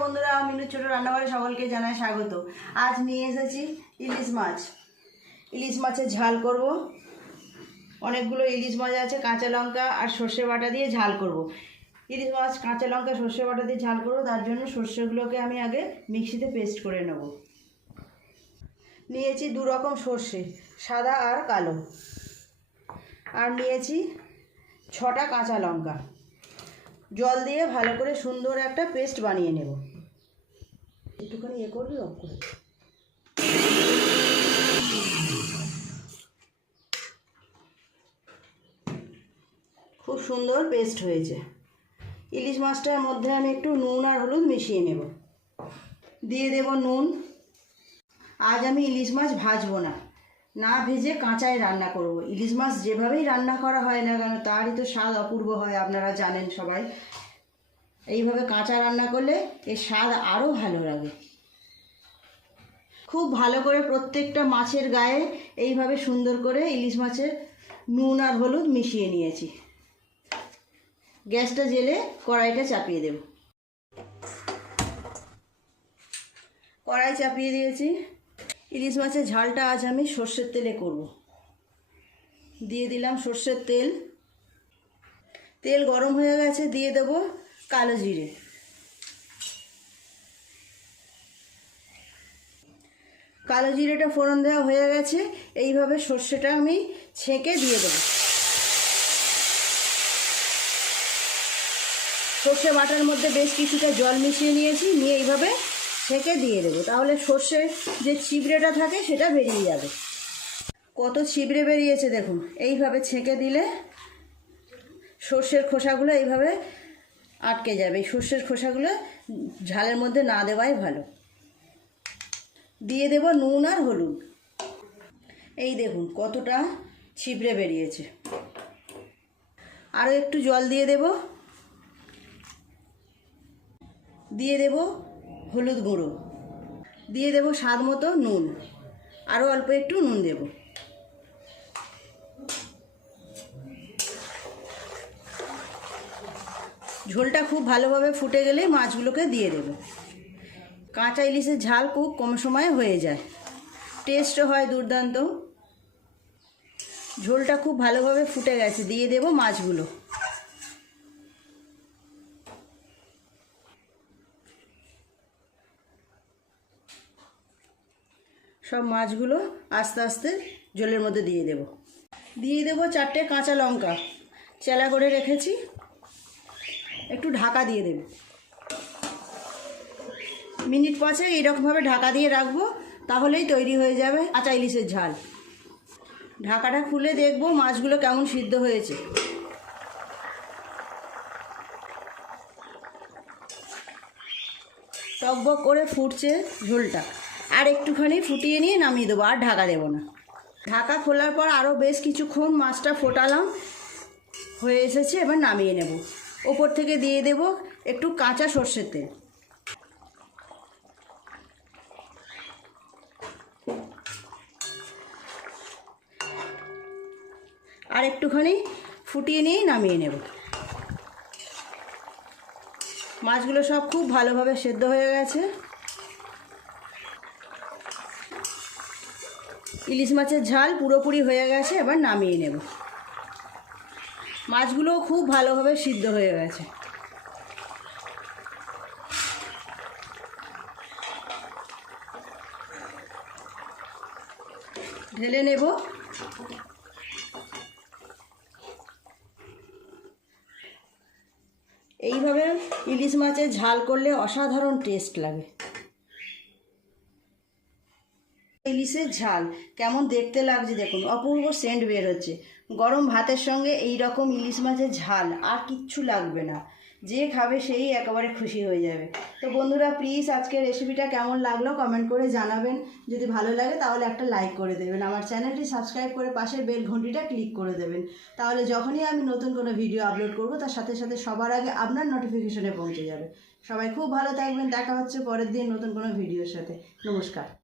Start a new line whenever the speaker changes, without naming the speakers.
বন্ধুরা, মিনু ছোট রান্নাঘরে সকলকে জানাই স্বাগত। আজ নিয়ে এসেছি ইলিশ মাছ। ইলিশ মাছের ঝাল করব। অনেকগুলো ইলিশ মাছ আছে, কাঁচা লঙ্কা আর সর্ষে বাটা দিয়ে ঝাল করব। ইলিশ মাছ, কাঁচা লঙ্কা, সর্ষে বাটা দিয়ে ঝাল করব। তার জন্য সর্ষেগুলোকে আমি আগে মিক্সিতে পেস্ট করে নেব। নিয়েছি দু রকম সর্ষে, সাদা আর কালো। আর নিয়েছি ছটা কাঁচা লঙ্কা। জল দিয়ে ভালো করে সুন্দর একটা পেস্ট বানিয়ে নেব। একটুখানি ইয়ে করবি, অফ করে। খুব সুন্দর পেস্ট হয়েছে। ইলিশ মাছটার মধ্যে আমি একটু নুন আর হলুদ মিশিয়ে নেব। দিয়ে দেব নুন। আজ আমি ইলিশ মাছ ভাজবো না। না ভেজে কাঁচায় রান্না করব। ইলিশ মাছ যেভাবেই রান্না করা হয় না কেন, তারই তো স্বাদ অপূর্ব হয়, আপনারা জানেন সবাই। এইভাবে কাঁচা রান্না করলে এর স্বাদ আরও ভালো লাগে। খুব ভালো করে প্রত্যেকটা মাছের গায়ে এইভাবে সুন্দর করে ইলিশ মাছের নুন আর হলুদ মিশিয়ে নিয়েছি। গ্যাসটা জেলে কড়াইটা চাপিয়ে দেব। কড়াই চাপিয়ে দিয়েছি। ইলিশ মাছের ঝালটা আজ আমি সর্ষের তেলে করব। দিয়ে দিলাম সর্ষের তেল। তেল গরম হয়ে গেছে, দিয়ে দেব কালো জিরে। কালো জিরেটা ফোড়ন দেওয়া হয়ে গেছে, এইভাবে সর্ষেটা আমি ছেঁকে দিয়ে দেবো। সর্ষে বাটার মধ্যে বেশ কিছুটা জল মিশিয়ে নিয়েছি, নিয়ে এইভাবে ছেঁকে দিয়ে দেবো। তাহলে সর্ষের যে ছিবড়েটা থাকে সেটা বেরিয়ে যাবে। কত ছিবড়ে বেরিয়েছে দেখুন, এইভাবে ছেঁকে দিলে সর্ষের খোসাগুলো এইভাবে আটকে যাবে। সর্ষের খোসাগুলো ঝালের মধ্যে না দেওয়াই ভালো। দিয়ে দেব নুন আর হলুদ। এই দেখুন কতটা ছিবড়ে বেরিয়েছে। আরও একটু জল দিয়ে দেব। দিয়ে দেব হলুদ গুঁড়ো। দিয়ে দেব স্বাদ মতো নুন। আরও অল্প একটু নুন দেব। ঝোলটা খুব ভালোভাবে ফুটে গেলে মাছগুলোকে দিয়ে দেব। কাঁচা ইলিশের ঝাল খুব কম সময়ে হয়ে যায়। টেস্টও হয় দুর্দান্ত। ঝোলটা খুব ভালোভাবে ফুটে গেছে, দিয়ে দেব মাছগুলো। সব মাছগুলো আস্তে আস্তে জলের মধ্যে দিয়ে দেব। দিয়ে দেব চারটে কাঁচা লঙ্কা। চেলা করে রেখেছি। একটু ঢাকা দিয়ে দেব। মিনিট পাঁচেক এইরকমভাবে ঢাকা দিয়ে রাখব, তাহলেই তৈরি হয়ে যাবে কাঁচা ইলিশের ঝাল। ঢাকাটা খুলে দেখব মাছগুলো কেমন সিদ্ধ হয়েছে। টকবক করে ফুটছে ঝোলটা। আর একটুখানি ফুটিয়ে নিয়ে নামিয়ে দেবো, আর ঢাকা দেবো না। ঢাকা খোলার পর আরও বেশ কিছুক্ষণ মাছটা ফোটালাম, হয়ে এসেছে, এবার নামিয়ে নেব। ওপর থেকে দিয়ে দেব একটু কাঁচা সর্ষের তেল আর একটুখানি ফুটিয়ে নিয়েই নামিয়ে নেব। মাছগুলো সব খুব ভালোভাবে সেদ্ধ হয়ে গেছে। ইলিশ মাছের ঝাল পুরোপুরি হয়ে গেছে, এবার নামিয়ে নেব। মাছগুলোও খুব ভালোভাবে সিদ্ধ হয়ে গেছে। ঢেলে নেব। এইভাবে ইলিশ মাছের ঝাল করলে অসাধারণ টেস্ট লাগে। ইলিশের ঝাল। কেমন দেখতে লাগছে দেখুন। অপূর্ব সেন্ট বের হচ্ছে। গরম ভাতের সঙ্গে এই রকম ইলিশ মাছের ঝাল আর কিচ্ছু লাগবে না। যে খাবে সেই একেবারে খুশি হয়ে যাবে। তো বন্ধুরা প্লিজ আজকের রেসিপিটা কেমন লাগল কমেন্ট করে জানাবেন। যদি ভালো লাগে তাহলে একটা লাইক করে দেবেন। আমার চ্যানেলটি সাবস্ক্রাইব করে পাশের বেল ঘন্টিটা ক্লিক করে দেবেন। তাহলে যখনই আমি নতুন কোনো ভিডিও আপলোড করব, তার সাথে সাথে সবার আগে আপনার নোটিফিকেশনে পৌঁছে যাবে। সবাই খুব ভালো থাকবেন। দেখা হচ্ছে পরের দিন নতুন কোনো ভিডিওর সাথে। নমস্কার।